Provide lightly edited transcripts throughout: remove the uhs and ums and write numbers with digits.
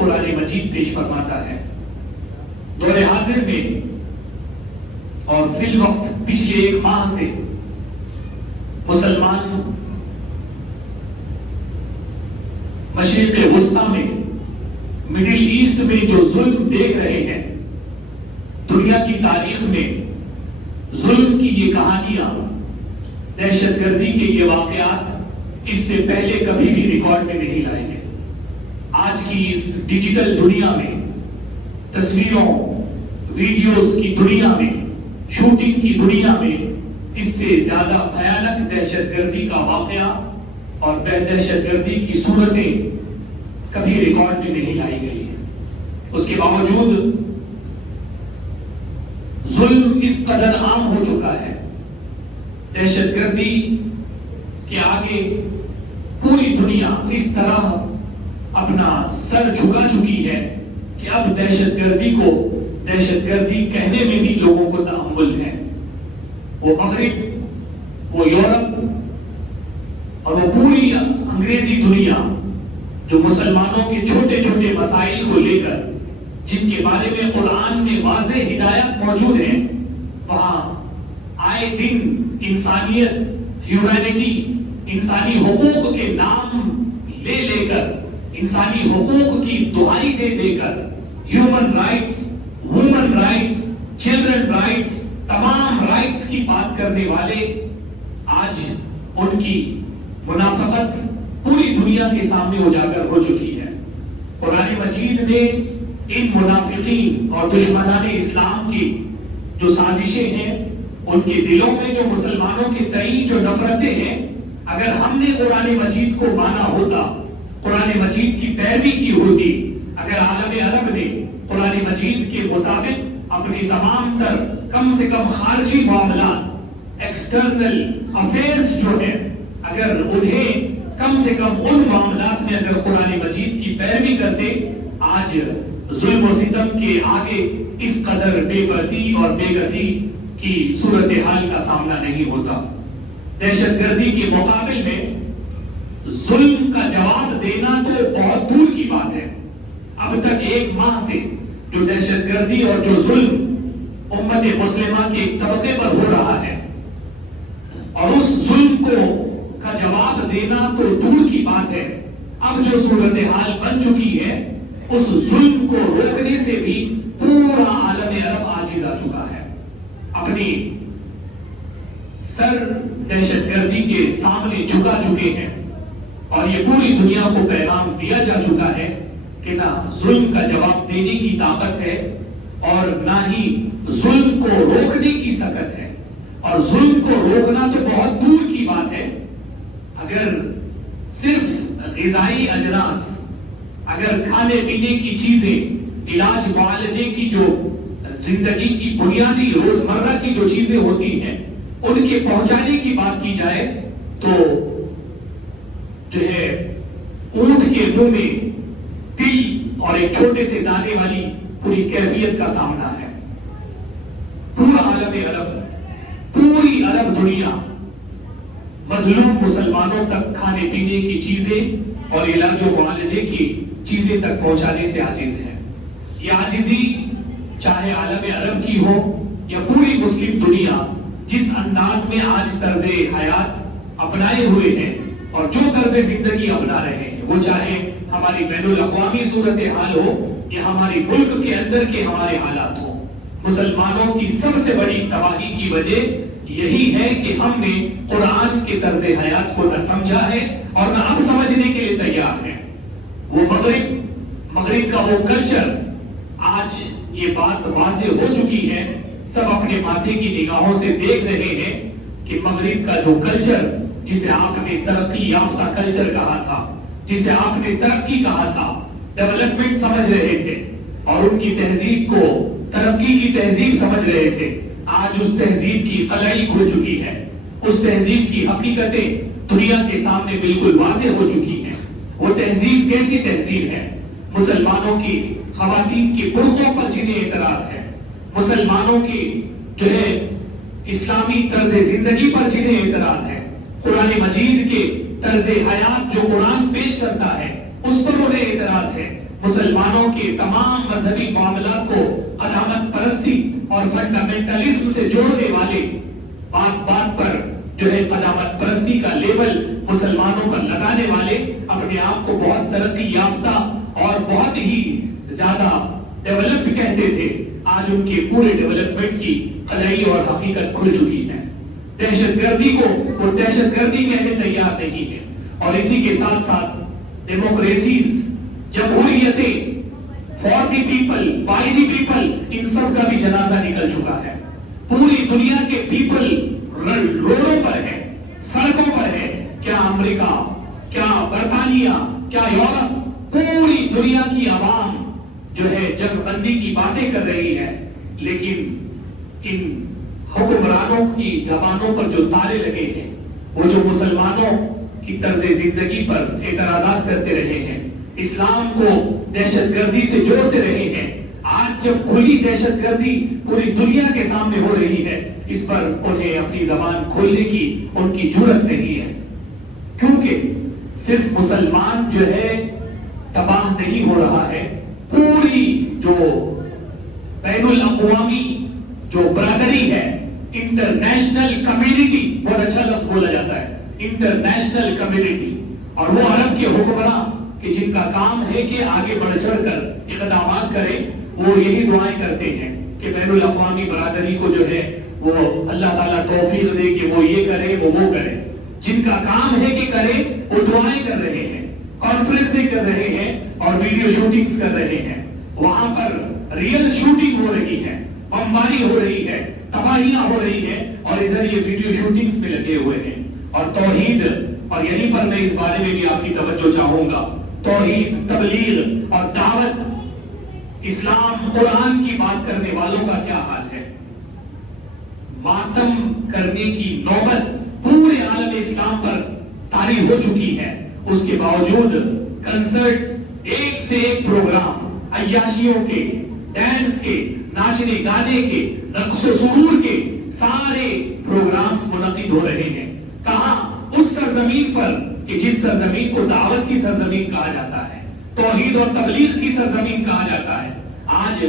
قرآن مجید پیش فرماتا ہے۔ دور حاضر میں اور فی الوقت پچھلے 1 ماہ سے مسلمان مشرق وسطی میں، مڈل ایسٹ میں جو ظلم دیکھ رہے ہیں، دنیا کی تاریخ میں ظلم کی یہ کہانیاں، دہشت گردی کے یہ واقعات اس سے پہلے کبھی بھی ریکارڈ میں نہیں لائے گئے۔ آج کی اس ڈیجیٹل دنیا میں، تصویروں ویڈیوز کی دنیا میں، شوٹنگ کی دنیا میں، اس سے زیادہ بھیانک دہشت گردی کا واقعہ اور دہشت گردی کی صورتیں کبھی ریکارڈ میں نہیں لائی گئی ہیں۔ اس کے باوجود ظلم اس قدر عام ہو چکا ہے، دہشت گردی کے آگے پوری دنیا اس طرح اپنا سر جھکا چکی ہے کہ اب دہشت گردی کو دہشت گردی کہنے میں بھی لوگوں کو تحمل ہے۔ وہ مغرب، وہ یورپ اور وہ پوری انگریزی دنیا جو مسلمانوں کے چھوٹے چھوٹے مسائل کو لے کر، جن کے بارے میں قرآن میں واضح ہدایات موجود ہیں، وہاں آئے دن انسانیت، ہیومینٹی، انسانی حقوق کے نام لے لے کر، انسانی حقوق کی دہائی دے دے کر، human rights, women rights, children rights, تمام رائٹس کی بات کرنے والے آج ان کی منافقت پوری دنیا کے سامنے اجاگر ہو چکی ہے۔ قرآن مجید نے ان منافقین اور دشمنان اسلام کی جو سازشیں ہیں، ان کے دلوں میں جو مسلمانوں کے تئیں جو نفرتیں ہیں، اگر ہم نے قرآن مجید کو مانا ہوتا، قرآن مجید کی پیروی کی ہوتی، اگر عالم عرب نے قرآن مجید کے مطابق اپنی تمام تر کم سے کم خارجی معاملات، ایکسٹرنل افیئرز جو ہے، اگر انہیں کم سے کم ان معاملات میں اگر قرآن مجید کی پیروی کرتے، آج ظلم و ستم کے آگے اس قدر بے بسی اور بے کسی کی صورتحال کا سامنا نہیں ہوتا۔ دہشت گردی کے مقابل میں ظلم کا جواب دینا تو بہت دور کی بات ہے۔ اب تک 1 ماہ سے جو دہشت گردی اور جو ظلم امت مسلمہ کے ایک طبقے پر ہو رہا ہے، اور اس ظلم کا جواب دینا تو دور کی بات ہے، اب جو صورتحال بن چکی ہے، اس ظلم کو روکنے سے بھی پورا عالم عرب عاجز آ چکا ہے، اپنی سر دہشت گردی کے سامنے جھکا چکے ہیں، اور یہ پوری دنیا کو پیغام دیا جا چکا ہے کہ نہ ظلم کا جواب دینے کی طاقت ہے اور نہ ہی ظلم کو روکنے کی سکت ہے۔ اور ظلم کو روکنا تو بہت دور کی بات ہے، اگر صرف غذائی اجناس، اگر کھانے پینے کی چیزیں، علاج معالجے کی جو زندگی کی بنیادی روزمرہ کی جو چیزیں ہوتی ہیں، ان کے پہنچانے کی بات کی جائے تو جو ہے اونٹ کے منہ میں تل اور ایک چھوٹے سے دانے والی پوری کیفیت کا سامنا ہے۔ پورا عالم عرب، پوری عرب دنیا مظلوم مسلمانوں تک کھانے پینے کی چیزیں اور علاج و معالجے کی چیزیں تک پہنچانے سے عاجز ہے۔ یہ عاجزی چاہے عالم عرب کی ہو یا پوری مسلم دنیا جس انداز میں آج طرز حیات اپنائے ہوئے ہیں اور جو طرز زندگی اپنا رہے ہیں، وہ چاہے ہماری بین الاقوامی صورتحال ہو یا ہماری ملک کے اندر کے ہمارے حالات ہوں، مسلمانوں کی سب سے بڑی تباہی کی وجہ یہی ہے کہ ہم نے قرآن کے طرز حیات کو نہ سمجھا ہے اور نہ اب سمجھنے کے لیے تیار ہے۔ وہ مغرب کا وہ کلچر، آج یہ بات واضح ہو چکی ہے، سب اپنے ماتھے کی نگاہوں سے دیکھ رہے ہیں کہ مغرب کا جو کلچر، جسے آپ نے ترقی یافتہ کلچر کہا تھا، جسے آپ نے ترقی کہا تھا، ڈیولپمنٹ سمجھ رہے تھے اور ان کی تہذیب کو ترقی کی تہذیب سمجھ رہے تھے، آج اس تہذیب کی قلعی کھل چکی ہے، اس تہذیب کی حقیقتیں دنیا کے سامنے بالکل واضح ہو چکی ہیں۔ وہ تہذیب کیسی تہذیب ہے؟ مسلمانوں کی خواتین کی برقعوں پر جنہیں اعتراض ہے، مسلمانوں کی جو ہے اسلامی طرز زندگی پر جنہیں اعتراض ہے، قرآن مجید کے طرز حیات جو قرآن پیش کرتا ہے اس پر انہیں اعتراض ہے، مسلمانوں کے تمام مذہبی معاملات کو قدامت پرستی اور فنڈامنٹلزم سے جوڑنے والے، بات بات پر جو ہے قدامت پرستی کا لیبل مسلمانوں پر لگانے والے، اپنے آپ کو بہت ترقی یافتہ اور بہت ہی زیادہ ڈیولپڈ کہتے تھے، آج ان کے پورے ڈیولپمنٹ کی قلعی اور حقیقت کھل چکی ہے۔ دہشت گردی کو وہ دہشت گردی کہنے تیار نہیں ہے، اور اسی کے ساتھ ساتھ ڈیموکریسیز، جمہوریتیں، for the people, by the people, ان سب کا بھی جنازہ نکل چکا ہے۔ پوری دنیا کے پیپل روڈوں پر ہے، سڑکوں پر ہے۔ کیا امریکہ، کیا برطانیہ، کیا یورپ، پوری دنیا کی عوام جو ہے جنگ بندی کی باتیں کر رہی ہے، لیکن ان حکمرانوں کی زبانوں پر جو تالے لگے ہیں، وہ جو مسلمانوں کی طرز زندگی پر اعتراضات کرتے رہے ہیں، اسلام کو دہشت گردی سے جوڑتے رہے ہیں، آج جب کھلی دہشت گردی پوری دنیا کے سامنے ہو رہی ہے، اس پر انہیں اپنی زبان کھولنے کی ان کی جرأت نہیں ہے، کیونکہ صرف مسلمان جو ہے تباہ نہیں ہو رہا ہے، پوری جو بین الاقوامی جو برادری ہے، انٹرنیشنل کمیونٹی، بہت اچھا لفظ بولا جاتا ہے، انٹرنیشنل کمیونٹی، اور وہ عرب کے حکمراں کہ جن کا کام ہے کہ آگے بڑھ چڑھ کر اقدامات کریں، وہ یہی دعائیں کرتے ہیں کہ بین الاقوامی برادری کو جو ہے وہ اللہ تعالیٰ توفیق دے کہ وہ یہ کرے، وہ کرے۔ جن کا کام ہے کہ کرے، وہ دعائیں کر رہے ہیں، کانفرنسیں کر رہے ہیں اور ویڈیو شوٹنگز کر رہے ہیں۔ وہاں پر ریئل شوٹنگ ہو رہی ہے، بمباری ہو رہی ہے، تباہیاں ہو رہی ہیں، اور ادھر یہ ویڈیو شوٹنگز میں لگے ہوئے ہیں۔ اور توحید، اور یہیں پر میں اس بارے میں بھی آپ کی توجہ چاہوں گا، توحید، تبلیغ اور دعوت، اسلام، قرآن کی بات کرنے والوں کا کیا حال ہے؟ ماتم کرنے کی نوبت پورے عالم اسلام پر طاری ہو چکی ہے، اس کے باوجود کنسرٹ، ایک سے ایک پروگرام، عیاشیوں کے، ڈانس کے، ناچنے گانے کے، رقص و سرور کے سارے پروگرامز منعقد ہو رہے ہیں۔ کہاں؟ اس سرزمین پر کہ جس سرزمین کو دعوت کی سرزمین کہا جاتا ہے، توحید اور تبلیغ کی سرزمین کہا جاتا ہے۔ آج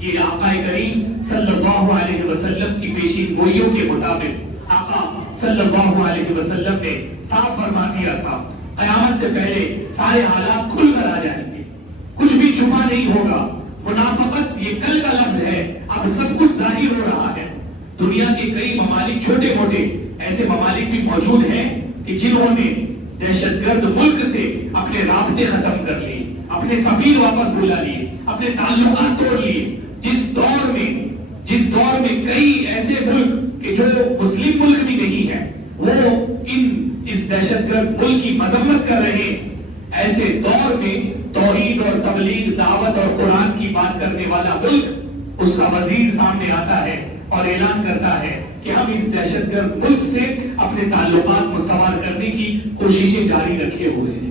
یہ آقا کریم صلی اللہ علیہ وسلم کی پیشین گوئیوں کے مطابق آقا صلی اللہ علیہ وسلم نے صاف فرما دیا تھا، قیامت سے پہلے سارے حالات کھل کر آ جائیں گے، کچھ بھی چھپا نہیں ہوگا۔ منافقت یہ کل کا لفظ ہے، اب سب کچھ ظاہر ہو رہا ہے۔ دنیا کے کئی ممالک، چھوٹے موٹے ایسے ممالک بھی موجود ہیں کہ جنہوں نے دہشت گرد ملک سے اپنے رابطے ختم کر لیے، اپنے سفیر واپس بلا لیے، اپنے تعلقات توڑ لیے۔ جس دور میں کئی ایسے ملک کہ جو مسلم ملک بھی نہیں ہے، وہ اس دہشت گرد ملک کی مذمت کر رہے ہیں، ایسے دور میں توحید اور تبلیغ، دعوت اور قرآن کی بات کرنے والا ملک، اس کا وزیر سامنے آتا ہے اور اعلان کرتا ہے کہ ہم اس دہشت گرد ملک سے اپنے تعلقات مستوار کرنے کی کوششیں جاری رکھے ہوئے ہیں۔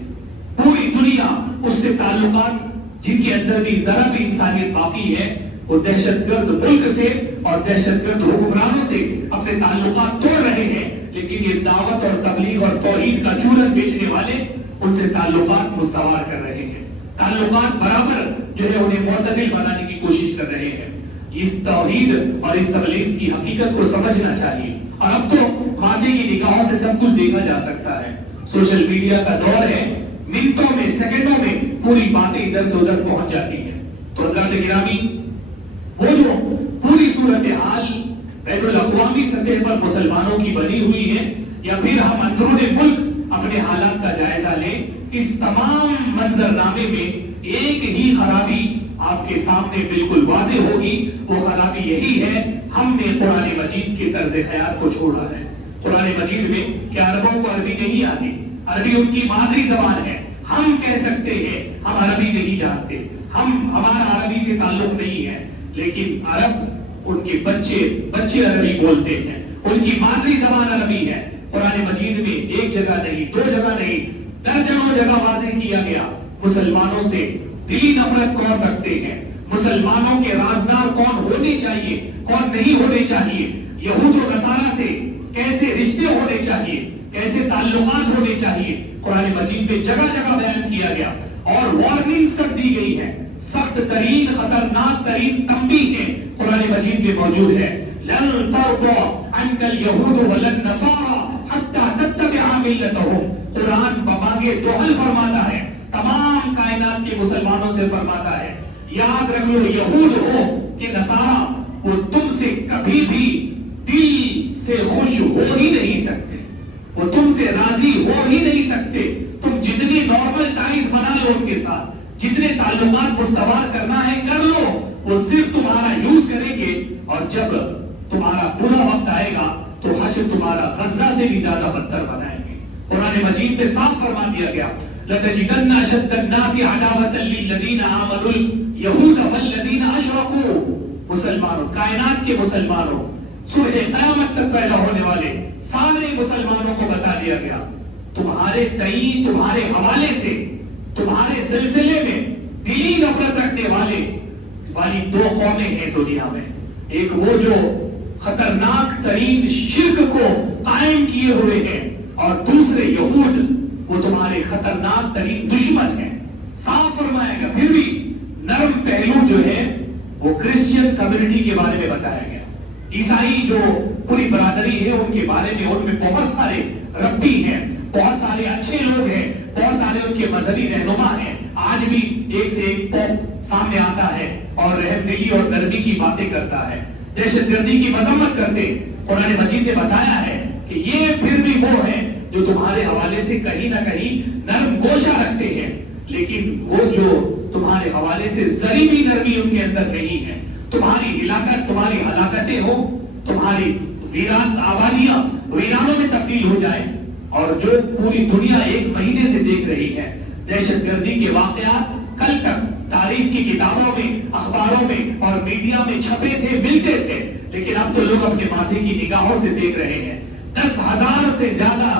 پوری دنیا اس سے تعلقات، جن کے اندر بھی ذرا بھی انسانیت باقی ہے، وہ دہشت گرد ملک سے اور دہشت گرد حکمرانوں سے اپنے تعلقات توڑ رہے ہیں، لیکن یہ دعوت اور تبلیغ اور توحید کا چورن بیچنے والے ان سے تعلقات مستوار کر رہے ہیں، تعلقات برابر جو ہے انہیں معتدل بنانے کی کوشش کر رہے ہیں۔ اس توحید اور اس تبلیغ کی حقیقت کو سمجھنا چاہیے، اور اب تو مادے کی نگاہوں سے سب کچھ دیکھا جا سکتا ہے۔ سوشل میڈیا کا دور ہے، منٹوں میں، سیکنڈوں میں پوری باتیں ادھر سے ادھر پہنچ جاتی ہیں۔ تو حضرات گرامی، وہ جو پوری صورتحال بین الاقوامی سطح پر مسلمانوں کی بنی ہوئی ہے، یا پھر ہم اندرون ملک اپنے حالات کا جائزہ لیں، اس تمام منظرنامے میں ایک ہی خرابی آپ کے سامنے بالکل واضح ہوگی۔ وہ خرابی یہی ہے، ہم نے قرآن مجید کے طرز حیات کو چھوڑا ہے۔ قرآن مجید میں کیا عربوں کو عربی نہیں آتی؟ عربی ان کی مادری زبان ہے۔ ہم کہہ سکتے ہیں ہم عربی نہیں جانتے، ہمارا عربی سے تعلق نہیں ہے، لیکن عرب، ان کے بچے عربی بولتے ہیں، ان کی مادری زبان عربی ہے۔ قرآن مجید میں ایک جگہ نہیں، دو جگہ نہیں، درجنوں جگہ واضح کیا گیا مسلمانوں سے دلی نفرت کون رکھتے ہیں، مسلمانوں کے رازدار کون ہونے چاہیے، کون نہیں ہونے چاہیے، یہود و نصارہ سے کیسے رشتے ہونے چاہیے، کیسے تعلقات ہونے چاہیے۔ قرآن مجید میں جگہ جگہ بیان کیا گیا۔ اور وارننگز کر دی گئی ہیں، سخت ترین خطرناک ترین تنبیہیں قرآن مجید میں موجود ہے. لن ترضى عنك اليهود ولا النصارى حتى تتبع ملتهم. قرآن بمانگے دوحل فرماتا ہے، تمام کائنات کے مسلمانوں سے فرماتا ہے، یاد رکھ لو یہود ہو کہ نصارہ، وہ تم سے کبھی بھی دل سے خوش ہو ہی نہیں سکتے، وہ تم سے راضی ہو ہی نہیں سکتے. تم جتنی نارمل ٹائز بنا لو ان کے ساتھ، جتنے تعلقات مستوار کرنا ہے کر لو، وہ صرف تمہارا یوز کریں گے، اور جب تمہارا برا وقت آئے گا تو حشر تمہارا غزہ سے بھی زیادہ بدتر بنائیں گے. قرآن مجید میں صاف فرما دیا گیا، لَتَجِدَنَّ أَشَدَّ النَّاسِ عَدَاوَةً لِلَّذِينَ آمَنُوا الْيَهُودَ وَالَّذِينَ أَشْرَكُوا. مسلمانوں، کائنات کے مسلمانوں، صبح قیامت تک پیدا ہونے والے سارے مسلمانوں کو بتا دیا گیا، تمہارے تئیں، تمہارے حوالے سے، تمہارے سلسلے میں دلی نفرت رکھنے والی دو قومیں ہیں دنیا میں. ایک وہ جو خطرناک ترین شرک کو قائم کیے ہوئے ہیں، اور دوسرے یہود، وہ تمہارے خطرناک ترین دشمن ہیں. صاف فرمایا گیا. پھر بھی نرم پہلو جو ہے وہ کرسچین کمیونٹی کے بارے میں بتایا گیا. عیسائی جو پوری برادری ہے ان کے بارے میں، ان میں بہت سارے ربی ہیں، بہت سارے اچھے لوگ ہیں، بہت سارے ان کے مذہبی رہنما ہیں. آج بھی ایک سے ایک پوپ سامنے آتا ہے اور رحم دلی اور نرمی کی باتیں کرتا ہے، دہشت گردی کی مذمت کرتے. قرآن مجید نے بتایا ہے کہ یہ پھر بھی وہ ہیں جو تمہارے حوالے سے کہیں نہ کہیں نرم گوشہ رکھتے ہیں، لیکن وہ جو تمہارے حوالے سے ذری بھی نرمی ان کے اندر نہیں ہے. تمہاری ہلاکت، تمہاری ہلاکتیں ہو، تمہاری ویران آبادیاں ویرانوں میں تبدیل ہو جائیں. اور جو پوری دنیا ایک مہینے سے دیکھ رہی ہے دہشت گردی کے واقعات، کل تک تاریخ کی کتابوں میں، اخباروں میں اور میڈیا میں چھپے تھے، ملتے تھے، لیکن اب تو لوگ اپنے ماتھے کی نگاہوں سے دیکھ رہے ہیں. 10,000 سے زیادہ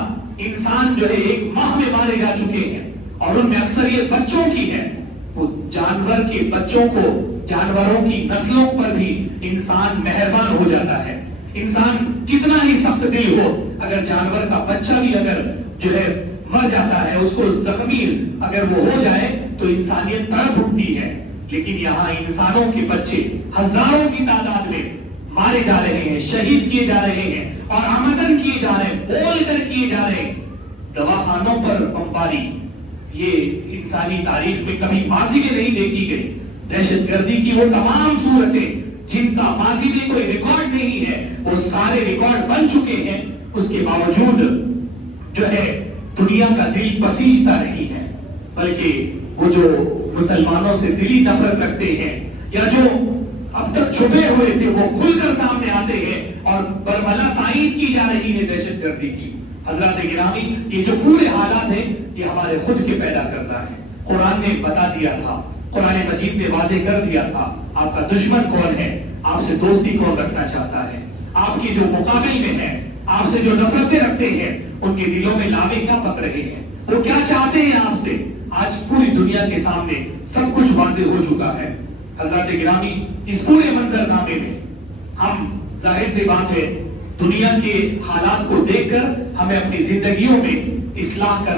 انسان جو ہے ایک ماہ میں مارے جا چکے ہیں، اور ان میں اکثریت بچوں کی ہے. وہ جانور کے بچوں کو، جانوروں کی نسلوں پر بھی انسان مہربان ہو جاتا ہے. انسان کتنا ہی سخت دل ہو، اگر جانور کا بچہ بھی اگر جو ہے مر جاتا ہے، اس کو زخمی اگر وہ ہو جائے تو انسانیت تڑپ اٹھتی ہے. لیکن یہاں انسانوں کے بچے ہزاروں کی تعداد میں مارے جا رہے ہیں، شہید کیے جا رہے ہیں، اور آمدن کیے جا رہے ہیں، بول کر کیے جا رہے ہیں. دواخانوں پر بمباری، یہ انسانی تاریخ میں کبھی ماضی میں نہیں دیکھی گئی. دہشت گردی کی وہ تمام صورتیں جن کا ماضی میں کوئی ریکارڈ نہیں ہے، وہ سارے ریکارڈ بن چکے ہیں. اس کے باوجود جو ہے دنیا کا دل پسیجتا نہیں ہے، بلکہ وہ جو مسلمانوں سے دلی نفرت رکھتے ہیں، یا جو اب تک چھپے ہوئے تھے، وہ کھل کر سامنے آتے ہیں اور برملا تائید کی جا رہی ہے دہشت گردی کی. حضرات گرامی، یہ جو پورے حالات ہیں یہ ہمارے خود کے پیدا کرتا ہے. قرآن نے بتا دیا تھا، قرآن مجید نے واضح کر دیا تھا آپ کا دشمن کون ہے، آپ سے دوستی کون رکھنا چاہتا ہے. آپ کی جو مقابل میں ہے، آپ سے جو نفرتیں رکھتے ہیں، ان کے دلوں میں لاوے کیا پک رہے ہیں، وہ کیا چاہتے ہیں آپ سے. آج پوری دنیا کے سامنے سب کچھ واضح ہو چکا ہے. حضرات گرامی، اس پورے منظرنامے میں ہم، ظاہر سی بات ہے، دنیا کے حالات کو دیکھ کر ہمیں اپنی زندگیوں میں اصلاح کر